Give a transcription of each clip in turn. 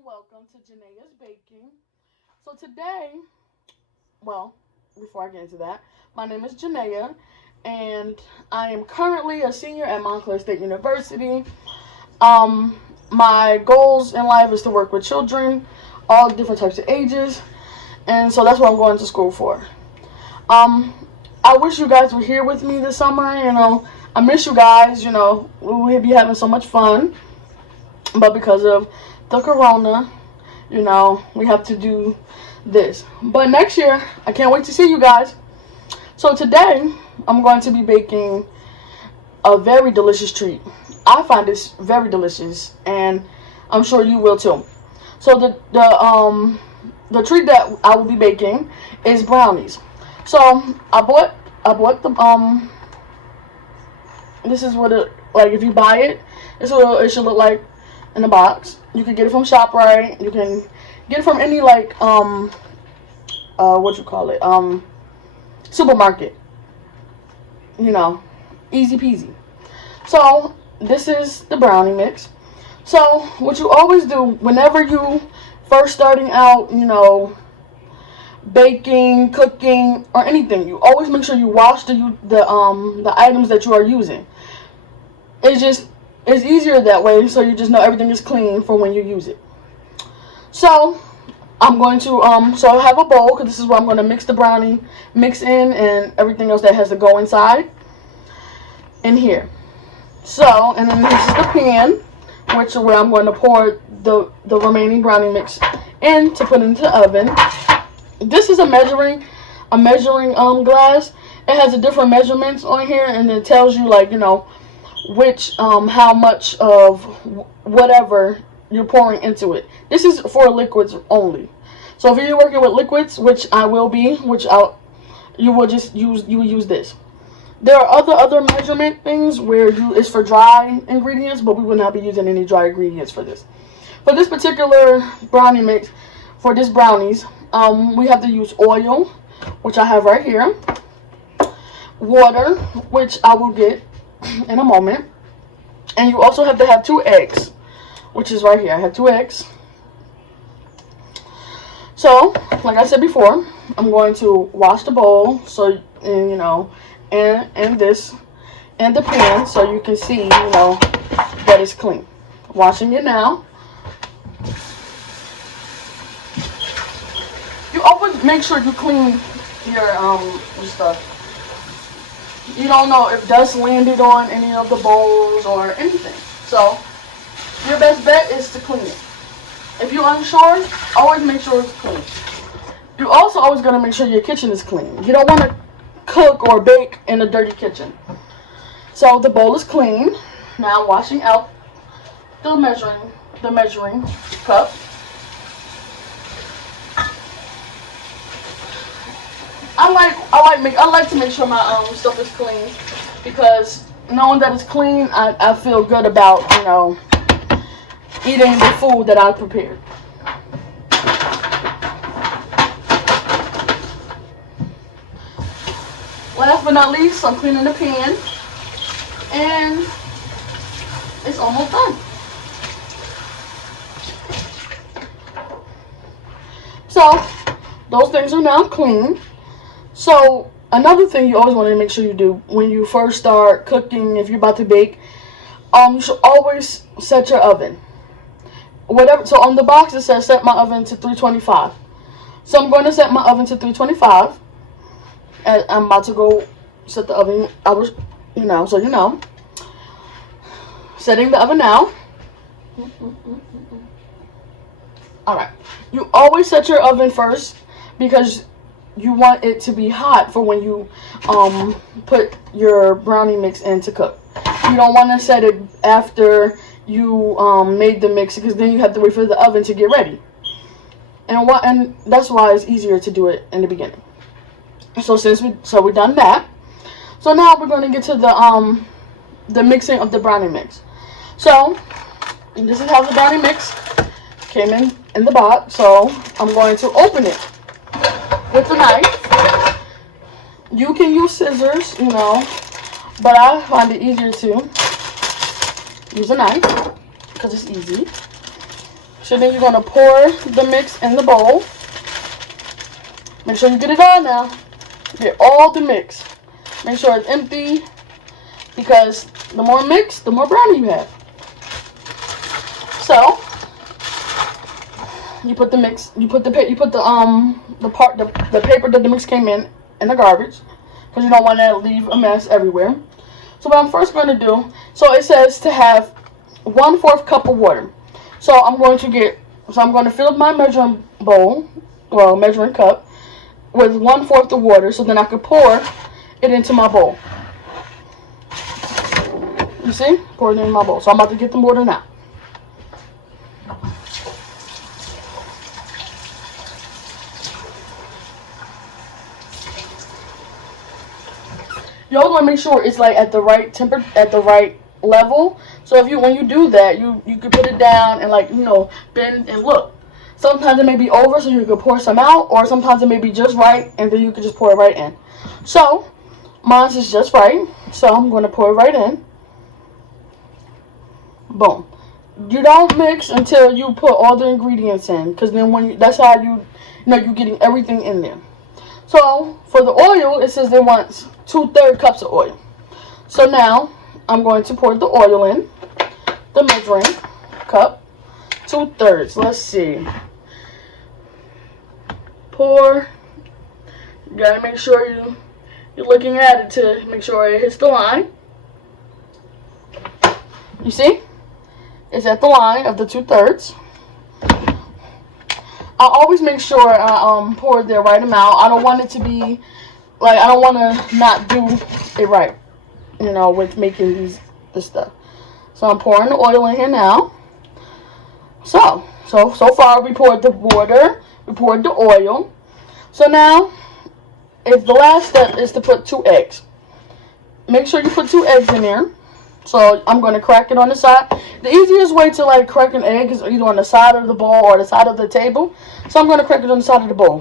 welcome to Janae's Baking. So today, well, before I get into that, my name is Janea, and I am currently a senior at Montclair State University. My goals in life is to work with children, all different types of ages, and so that's what I'm going to school for. Um, I wish you guys were here with me this summer. I miss you guys. We'd be having so much fun, but because of the corona, we have to do this. But next year, I can't wait to see you guys. So today, I'm going to be baking a very delicious treat. I find this very delicious, and I'm sure you will too. So the treat that I will be baking is brownies. So I bought the this is what it, like, if you buy it, this is what it should look like in the box. You can get it from ShopRite. You can get it from any, like, what you call it, supermarket. Easy peasy. So this is the brownie mix. So what you always do whenever you first starting out, baking, cooking, or anything, you always make sure you wash the items that you are using. It's easier that way, so you just know everything is clean for when you use it. So I'm going to so I have a bowl, because this is where I'm going to mix the brownie mix in and everything else that has to go inside in here. So, and then this is the pan, which is where I'm going to pour the remaining brownie mix in to put into the oven. This is a measuring glass. It has a different measurements on here, and it tells you, like, which how much of whatever you're pouring into it. This is for liquids only. So if you're working with liquids, which I will be, you will use this. There are other measurement things where it's for dry ingredients, but we will not be using any dry ingredients for this. For this particular brownie mix, for this brownies, we have to use oil, which I have right here, water, which I will get in a moment, and you also have to have 2 eggs, which is right here. I have 2 eggs. So, like I said before, I'm going to wash the bowl, and this and the pan, so you can see, that it's clean. Washing it now. You always make sure you clean your stuff. You don't know if dust landed on any of the bowls or anything. So your best bet is to clean it. If you're unsure, always make sure it's clean. You also always gotta make sure your kitchen is clean. You don't want to cook or bake in a dirty kitchen. So the bowl is clean. Now I'm washing out the measuring cup. I like to make sure my stuff is clean, because knowing that it's clean, I feel good about eating the food that I prepared. Last but not least, I'm cleaning the pan, and it's almost done. So those things are now clean. So another thing you always want to make sure you do when you first start cooking, if you're about to bake, you should always set your oven. So on the box it says set my oven to 325. So I'm going to set my oven to 325. And I'm about to go set the oven. Setting the oven now. Alright. You always set your oven first, because you want it to be hot for when you put your brownie mix in to cook. You don't want to set it after you made the mix, because then you have to wait for the oven to get ready. And that's why it's easier to do it in the beginning. So we've done that. So now we're going to get to the mixing of the brownie mix. So this is how the brownie mix came in the box. So I'm going to open it with a knife. You can use scissors, but I find it easier to use a knife because it's easy. So then you're going to pour the mix in the bowl. Make sure you get it all now. Get all the mix. Make sure it's empty, because the more mix, the more brownie you have. So you put the mix, you put the paper that the mix came in the garbage, because you don't want to leave a mess everywhere. So what I'm first going to do, so it says to have 1/4 cup of water. So I'm going to fill up my measuring bowl, well, measuring cup, with 1/4 of water, so then I can pour it into my bowl. You see? Pour it in my bowl. So I'm about to get the water now. You always want to make sure it's like at the right temperature, at the right level. So when you do that, you can put it down and, like, you know, bend and look. Sometimes it may be over, so you can pour some out, or sometimes it may be just right, and then you can just pour it right in. So mine is just right, so I'm going to pour it right in. Boom. You don't mix until you put all the ingredients in, because then that's how you know you're getting everything in there. So for the oil, it says they want 2/3 cups of oil. So now I'm going to pour the oil in the measuring cup. 2/3. Let's see. Pour. You gotta make sure you're looking at it to make sure it hits the line. You see? It's at the line of the 2/3. I always make sure I pour the right amount. I don't want it to be like, I don't want to not do it right, you know, with making this stuff. So I'm pouring the oil in here now. So far we poured the water, we poured the oil. So now, if the last step is to put 2 eggs. Make sure you put 2 eggs in there. So I'm going to crack it on the side. The easiest way to, like, crack an egg is either on the side of the bowl or the side of the table. So I'm going to crack it on the side of the bowl.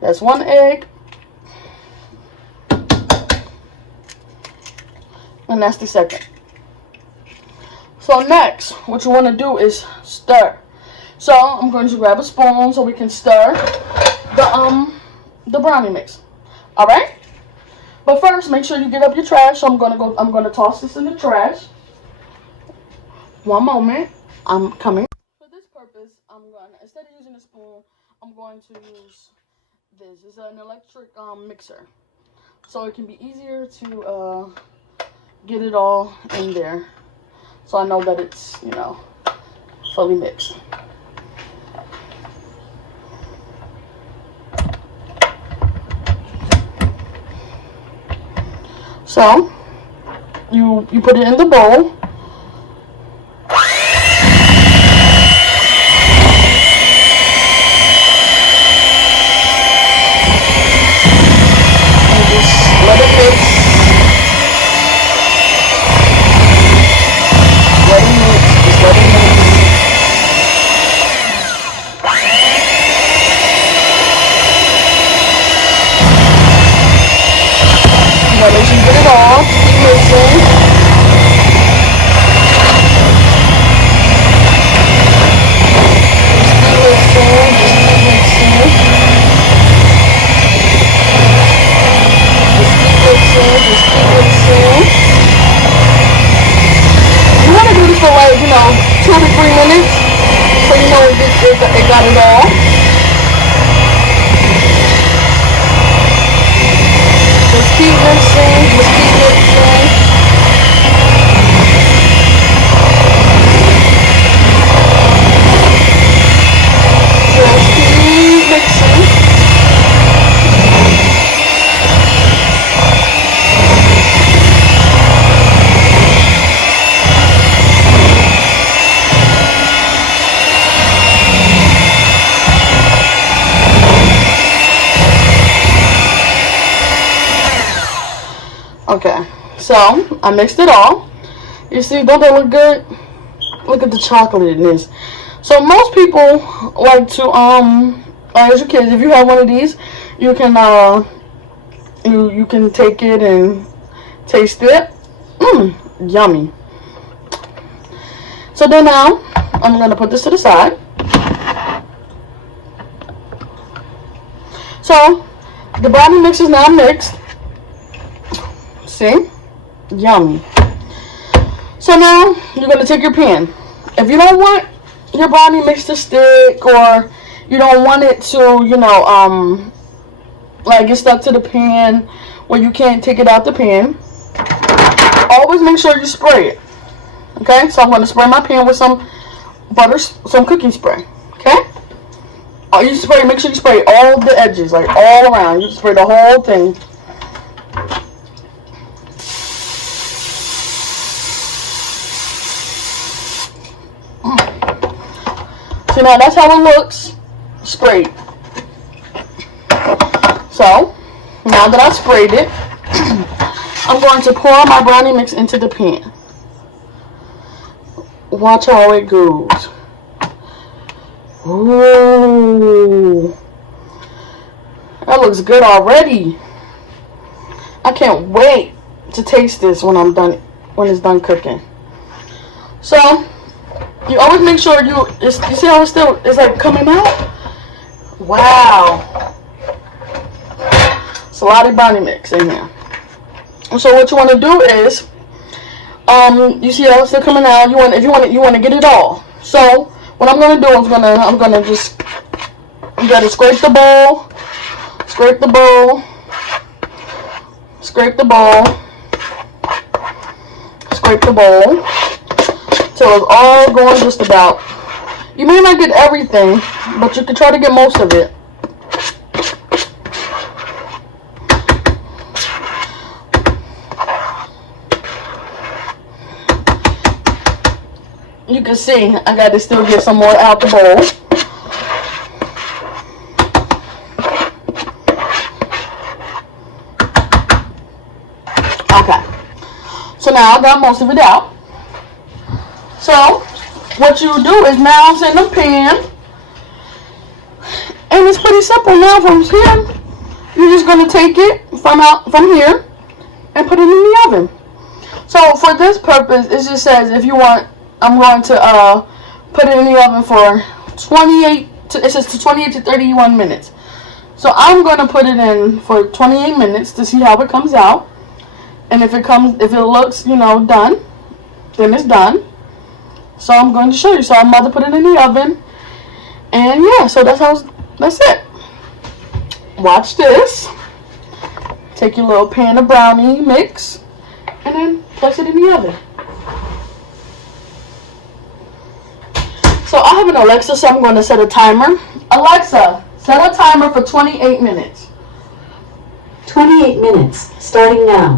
That's 1 egg. And that's the second. So next, what you want to do is stir. So I'm going to grab a spoon so we can stir the brownie mix. All right. But first, make sure you get up your trash. So I'm gonna toss this in the trash. One moment. I'm coming. For this purpose, instead of using a spoon, I'm going to use this. It's an electric mixer, so it can be easier to get it all in there. So I know that it's, you know, fully mixed. So you put it in the bowl. And just let it mix. Let it mix. Just let it mix. Now make sure you get it all. Keep mixing. Just keep mixing. Just keep mixing. Just keep mixing. Just keep mixing. You want to do this for, like, you know, 2 to 3 minutes, so you know it got it all. Just keep mixing, just keep mixing. Just keep mixing. Okay, so I mixed it all. You see, don't they look good? Look at the chocolate in this. So most people like to as your kids, if you have one of these, you can you can take it and taste it. Yummy. So then now, I'm going to put this to the side. So, the brownie mix is now mixed. See? Yummy. So now, you're going to take your pan. If you don't want your brownie mix to stick, or you don't want it to, you know, like get stuck to the pan where you can't take it out the pan, always make sure you spray it. Okay? So I'm going to spray my pan with some butter, some cooking spray. Okay? You spray, make sure you spray all the edges, like all around. You spray the whole thing. So now that's how it looks sprayed. So now that I sprayed it, I'm going to pour my brownie mix into the pan. Watch how it goes. Ooh, that looks good already. I can't wait to taste this when I'm done, when it's done cooking. So you always make sure you see how it's like coming out. Wow, it's a lot of brownie mix in here. And so what you want to do is, you see how it's still coming out. You want to get it all. So what I'm gonna do is I'm gonna just, you gotta scrape the bowl, scrape the bowl, scrape the bowl, scrape the bowl, till it's all going just about. You may not get everything, but you can try to get most of it. You can see I got to still get some more out the bowl. Okay, so now I got most of it out. So what you do is now it's in the pan, and it's pretty simple. Now from here, you're just going to take it from here and put it in the oven. So for this purpose, it just says if you want, I'm going to put it in the oven for 28 to 31 minutes. So I'm going to put it in for 28 minutes to see how it comes out. And if it looks, you know, done, then it's done. So I'm going to show you. So I'm about to put it in the oven. And yeah, so that's it. Watch this. Take your little pan of brownie mix and then place it in the oven. So I have an Alexa, so I'm going to set a timer. Alexa, set a timer for 28 minutes. 28 minutes, starting now.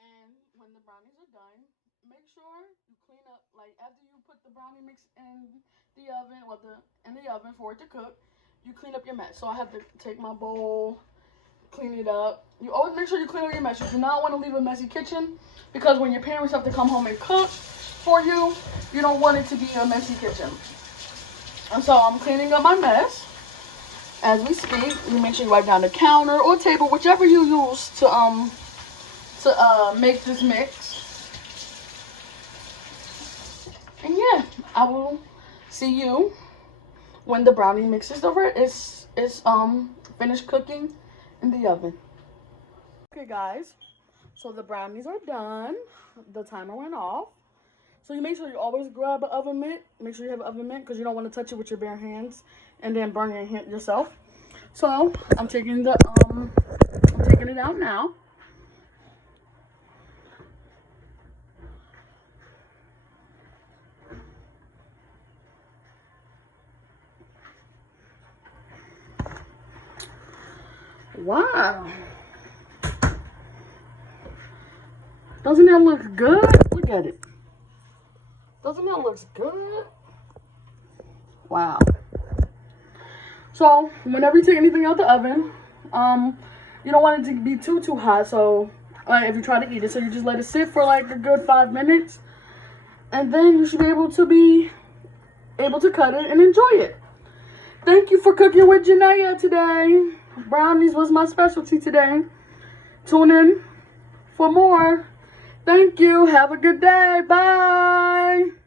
And when the brownies are done, make sure you clean up, like after you put the brownie mix in the oven, or in the oven for it to cook, you clean up your mess. So I have to take my bowl, clean it up. You always make sure you clean up your mess. You do not want to leave a messy kitchen, because when your parents have to come home and cook for you, you don't want it to be a messy kitchen. And so I'm cleaning up my mess as we speak. You make sure you wipe down the counter or table, whichever you use to make this mix. And yeah, I will see you when the brownie mix is over. It's finished cooking in the oven. Okay guys, so the brownies are done. The timer went off. So you make sure you always grab an oven mitt. Make sure you have an oven mitt, because you don't want to touch it with your bare hands and then burn your hand yourself. So I'm taking it out now. Wow. Doesn't that look good? Look at it. Doesn't that look good? Wow. So whenever you take anything out the oven, you don't want it to be too hot. So if you try to eat it, so you just let it sit for like a good 5 minutes, and then you should be able to cut it and enjoy it. Thank you for cooking with Janaea today. Brownies was my specialty today. Tune in for more. Thank you. Have a good day. Bye.